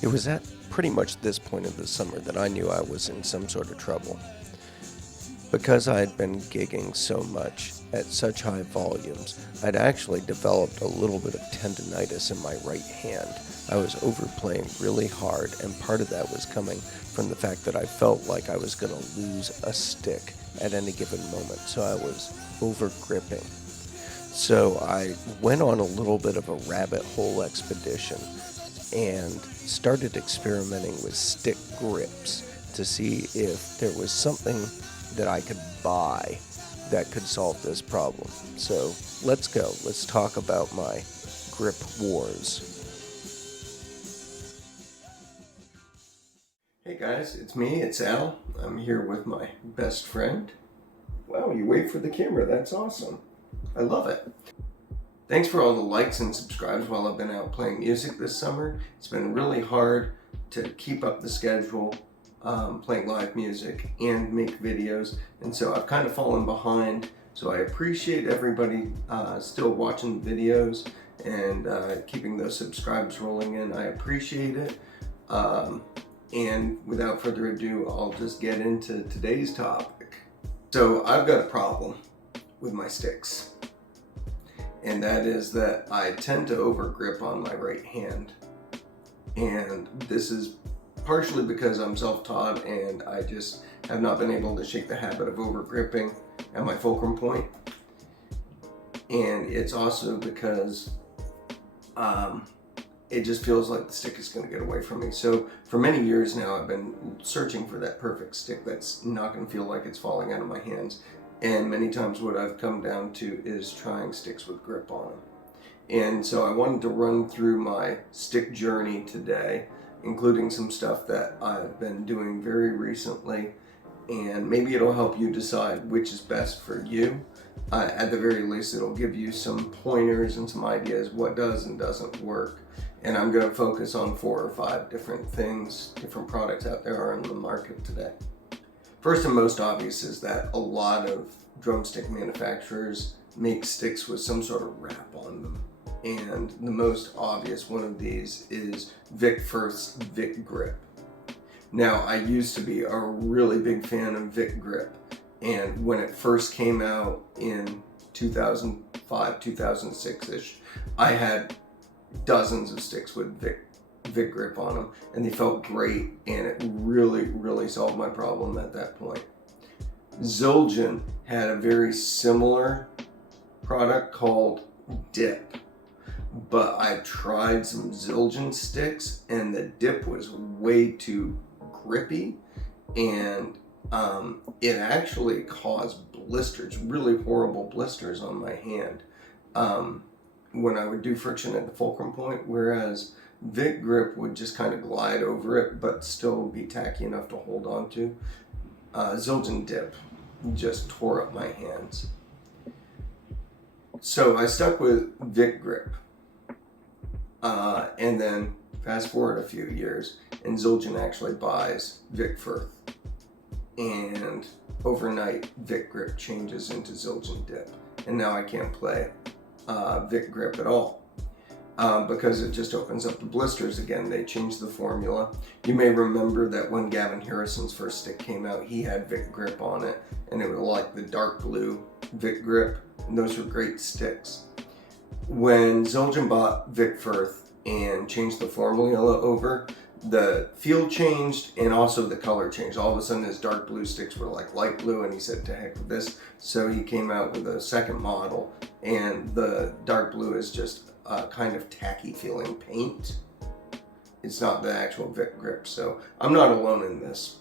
It was at pretty much this point of the summer that I knew I was in some sort of trouble. Because I had been gigging so much at such high volumes, I'd actually developed a little bit of tendonitis in my right hand. I was overplaying really hard, and part of that was coming from the fact that I felt like I was going to lose a stick at any given moment, so I was over gripping. So I went on a little bit of a rabbit hole expedition and started experimenting with stick grips to see if there was something that I could buy that could solve this problem. So let's go. Let's talk about my grip wars. Hey guys, it's me, it's Al. I'm here with my best friend. Wow, you wait for the camera. That's awesome. I love it. Thanks for all the likes and subscribes while I've been out playing music this summer. It's been really hard to keep up the schedule, playing live music and make videos, and so I've kind of fallen behind. So I appreciate everybody still watching the videos and keeping those subscribes rolling in. I appreciate it. And without further ado, I'll just get into today's topic. So I've got a problem with my sticks, and that is that I tend to overgrip on my right hand. And this is partially because I'm self-taught and I just have not been able to shake the habit of overgripping at my fulcrum point. And it's also because it just feels like the stick is going to get away from me. So for many years now, I've been searching for that perfect stick that's not going to feel like it's falling out of my hands. And many times what I've come down to is trying sticks with grip on them. And so I wanted to run through my stick journey today, including some stuff that I've been doing very recently, and maybe it'll help you decide which is best for you. At the very least, it'll give you some pointers and some ideas what does and doesn't work. And I'm going to focus on 4 or 5 different things, different products out there are in the market today. First and most obvious is that a lot of drumstick manufacturers make sticks with some sort of wrap on them. And the most obvious one of these is Vic Firth's Vic Grip. Now, I used to be a really big fan of Vic Grip, and when it first came out in 2005, 2006-ish, I had dozens of sticks with Vic Grip on them, and they felt great, and it really solved my problem at that point. Zildjian had a very similar product called Dip, but I tried some Zildjian sticks and the dip was way too grippy, and it actually caused blisters, really horrible blisters on my hand when I would do friction at the fulcrum point, whereas Vic Grip would just kind of glide over it but still be tacky enough to hold on to. Zildjian Dip just tore up my hands. So I stuck with Vic Grip. And then fast forward a few years, and Zildjian actually buys Vic Firth. And overnight, Vic Grip changes into Zildjian Dip. And now I can't play Vic Grip at all. Because it just opens up the blisters again. They changed the formula. You may remember that when Gavin Harrison's first stick came out, he had Vic Grip on it, and it was like the dark blue Vic Grip, and those were great sticks. When Zildjian bought Vic Firth and changed the formula over, the feel changed and also the color changed. All of a sudden his dark blue sticks were like light blue, and he said to heck with this. So he came out with a second model, and the dark blue is just kind of tacky feeling paint. It's not the actual Vic Grip, so I'm not alone in this.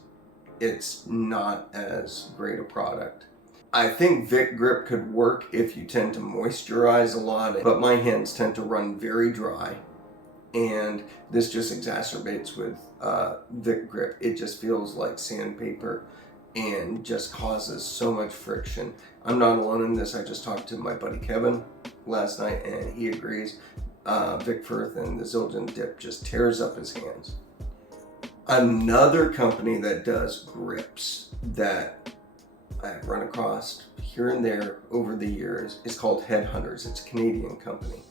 It's not as great a product. I think Vic Grip could work if you tend to moisturize a lot, but my hands tend to run very dry, and this just exacerbates with Vic Grip. It just feels like sandpaper and just causes so much friction. I'm not alone in this. I just talked to my buddy Kevin last night, and he agrees. Vic Firth and the Zildjian Dip just tears up his hands. Another company that does grips that I've run across here and there over the years is called Headhunters. It's a Canadian company,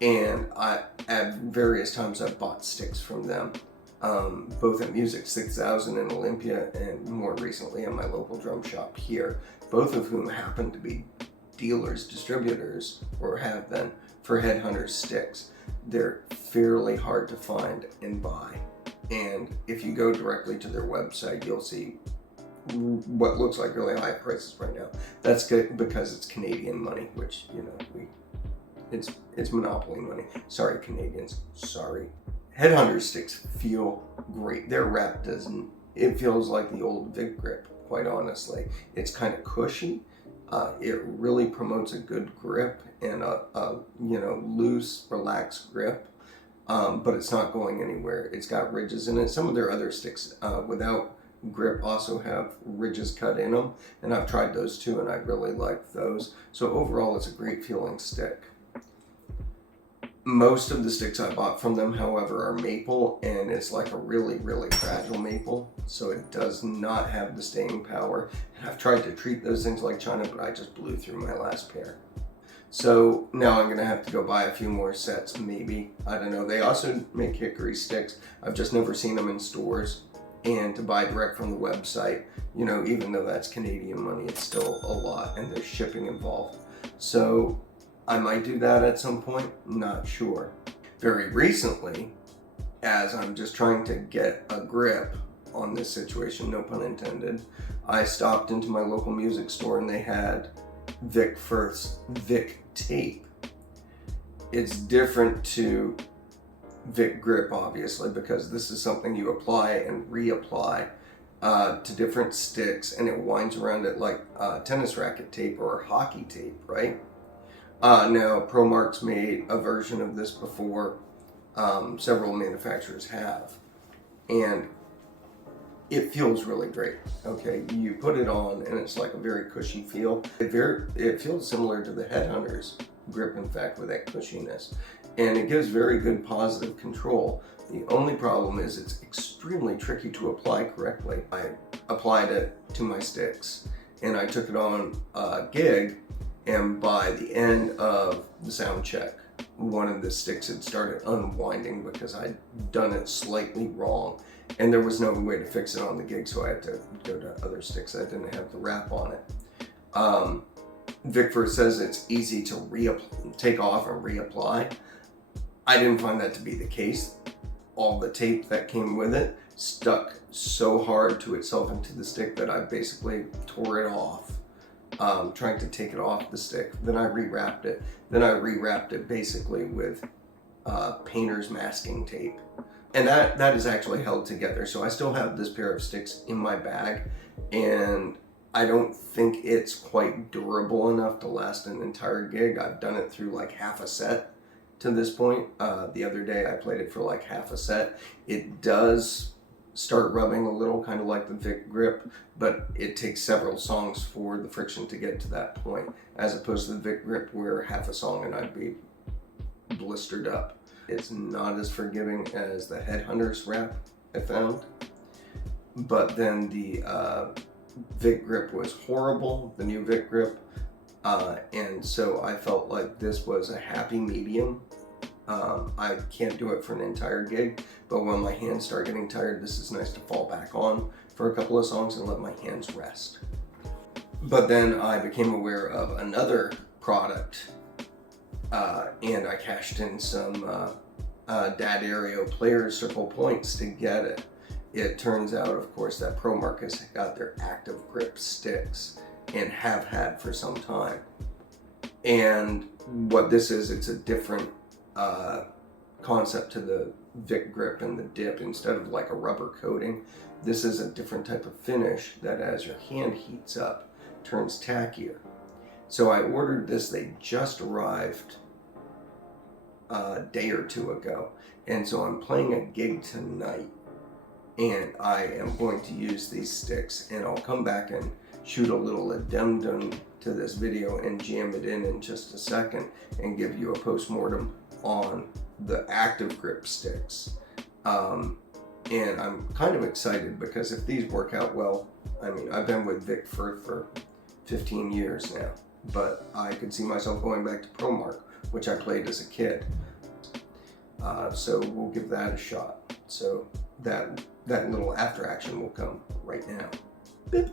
and at various times I've bought sticks from them. both at Music 6000 in Olympia and more recently at my local drum shop here, both of whom happen to be dealers, distributors, or have been, for Headhunters sticks. They're fairly hard to find and buy. And if you go directly to their website, you'll see what looks like really high prices right now. That's good because it's Canadian money, which, you know, it's monopoly money. Sorry, Canadians. Sorry. Headhunter sticks feel great. Their wrap doesn't. It feels like the old Vic grip, quite honestly. It's kind of cushy. It really promotes a good grip and a you know, loose, relaxed grip. But it's not going anywhere. It's got ridges in it. Some of their other sticks without grip also have ridges cut in them, and I've tried those too, and I really like those. So overall, it's a great feeling stick. Most of the sticks I bought from them, however, are maple, and it's like a really, really fragile maple, so it does not have the staying power. And I've tried to treat those things like china, but I just blew through my last pair. So now I'm gonna have to go buy a few more sets, maybe. I don't know. They also make hickory sticks. I've just never seen them in stores. And to buy direct from the website, you know, even though that's Canadian money, it's still a lot, and there's shipping involved. So I might do that at some point, not sure. Very recently, as I'm just trying to get a grip on this situation, no pun intended, I stopped into my local music store and they had Vic Firth's Vic tape. It's different to Vic grip, obviously, because this is something you apply and reapply to different sticks, and it winds around it like tennis racket tape or hockey tape, right? Now, ProMark's made a version of this before. Several manufacturers have, and it feels really great. Okay, you put it on and it's like a very cushy feel. It feels similar to the Headhunters grip, in fact, with that cushiness, and it gives very good positive control. The only problem is it's extremely tricky to apply correctly. I applied it to my sticks and I took it on a gig, and by the end of the sound check, one of the sticks had started unwinding because I'd done it slightly wrong, and there was no way to fix it on the gig, so I had to go to other sticks that didn't have the wrap on it. Vic Firth says it's easy to take off and reapply. I didn't find that to be the case. All the tape that came with it stuck so hard to itself into the stick that I basically tore it off, trying to take it off the stick. Then I rewrapped it. Then I rewrapped it basically with painter's masking tape. And that is actually held together. So I still have this pair of sticks in my bag, and I don't think it's quite durable enough to last an entire gig. I've done it through like half a set to this point. The other day I played it for like half a set. It does start rubbing a little, kind of like the Vic grip, but it takes several songs for the friction to get to that point, as opposed to the Vic grip where half a song and I'd be blistered up. It's not as forgiving as the Headhunters wrap I found, but then the Vic grip was horrible, the new Vic grip, and so I felt like this was a happy medium. I can't do it for an entire gig, but when my hands start getting tired, this is nice to fall back on for a couple of songs and let my hands rest. But then I became aware of another product, and I cashed in some D'Addario Players Circle points to get it. It turns out, of course, that ProMark has got their active grip sticks and have had for some time. And what this is, it's a different concept to the Vic grip and the dip. Instead of like a rubber coating, this is a different type of finish that, as your hand heats up, turns tackier. So I ordered this. They just arrived a day or two ago, and so I'm playing a gig tonight, and I am going to use these sticks, and I'll come back and shoot a little addendum to this video and jam it in just a second and give you a post-mortem on the active grip sticks. And I'm kind of excited because if these work out well, I mean, I've been with Vic Firth for 15 years now, but I could see myself going back to ProMark, which I played as a kid. So we'll give that a shot. So that little after action will come right now. Beep.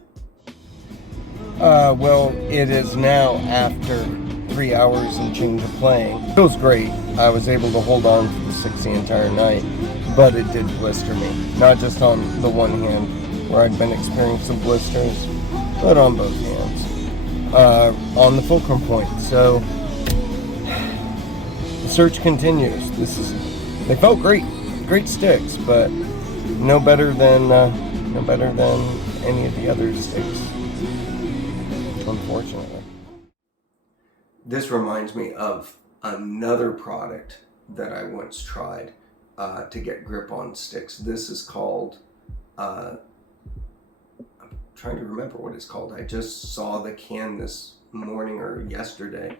Well, it is now after 3 hours and change of playing. It feels great. I was able to hold on to the sticks the entire night, but it did blister me. Not just on the one hand, where I'd been experiencing blisters, but on both hands. On the fulcrum point. So the search continues. They felt great sticks, but no better than any of the other sticks, unfortunately. This reminds me of another product that I once tried to get grip on sticks. This is called, I'm trying to remember what it's called. I just saw the can this morning or yesterday,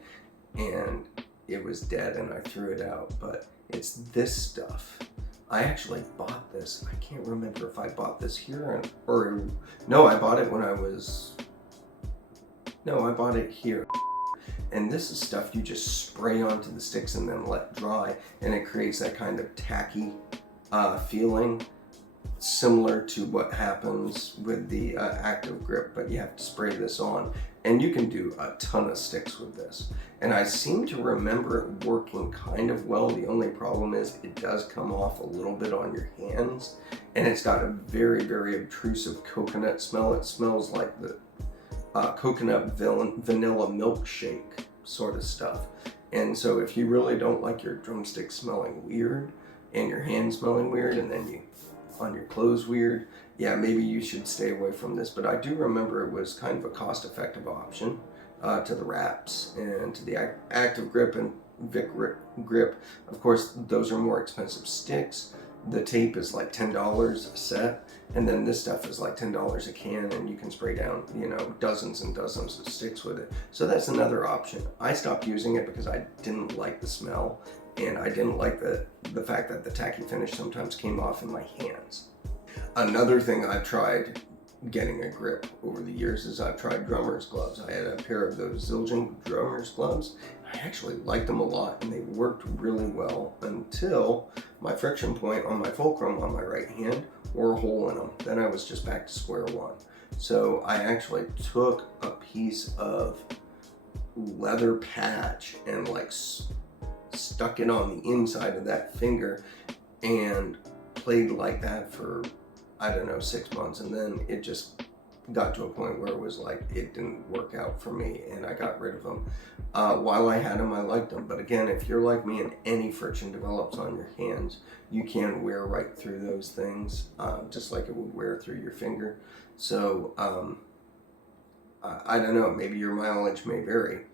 and it was dead and I threw it out, but it's this stuff. I actually bought this. I can't remember if I bought this here or no, I bought it here. And this is stuff you just spray onto the sticks and then let dry, and it creates that kind of tacky feeling, similar to what happens with the active grip, but you have to spray this on. And you can do a ton of sticks with this. And I seem to remember it working kind of well. The only problem is it does come off a little bit on your hands, and it's got a very, very obtrusive coconut smell. It smells like the coconut vanilla milkshake sort of stuff. And so if you really don't like your drumstick smelling weird and your hand smelling weird and then you on your clothes weird, yeah, maybe you should stay away from this. But I do remember it was kind of a cost-effective option to the wraps and to the active grip and Vic grip. Of course, those are more expensive sticks. The tape is like $10 a set, and then this stuff is like $10 a can, and you can spray down, dozens and dozens of sticks with it. So that's another option. I stopped using it because I didn't like the smell, and I didn't like the fact that the tacky finish sometimes came off in my hands. Another thing I've tried getting a grip over the years is I've tried drummer's gloves. I had a pair of those Zildjian drummer's gloves. I actually liked them a lot, and they worked really well until my friction point on my fulcrum on my right hand wore a hole in them. Then I was just back to square one. So I actually took a piece of leather patch and stuck it on the inside of that finger and played like that for, I don't know, 6 months, and then it just got to a point where it was like it didn't work out for me, and I got rid of them. While I had them, I liked them, but again, if you're like me and any friction develops on your hands, you can wear right through those things, just like it would wear through your finger. So I don't know, maybe your mileage may vary.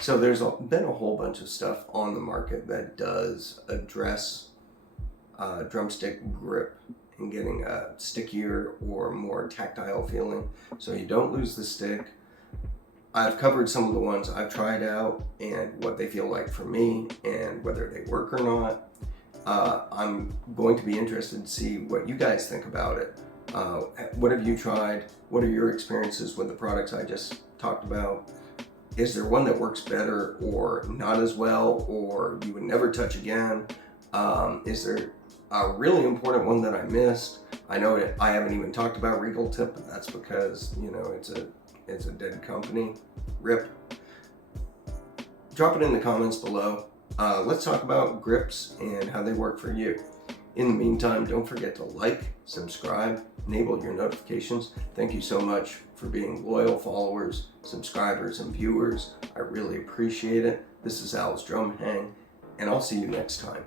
So there's been a whole bunch of stuff on the market that does address drumstick grip and getting a stickier or more tactile feeling, so you don't lose the stick. I've covered some of the ones I've tried out and what they feel like for me and whether they work or not. I'm going to be interested to see what you guys think about it. What have you tried? What are your experiences with the products I just talked about? Is there one that works better or not as well, or you would never touch again? Is there a really important one that I missed? I know that I haven't even talked about Regal Tip, but that's because, it's a dead company. RIP. Drop it in the comments below. Let's talk about grips and how they work for you. In the meantime, don't forget to like, subscribe, enable your notifications. Thank you so much for being loyal followers, subscribers, and viewers. I really appreciate it. This is Al's Drum Hang, and I'll see you next time.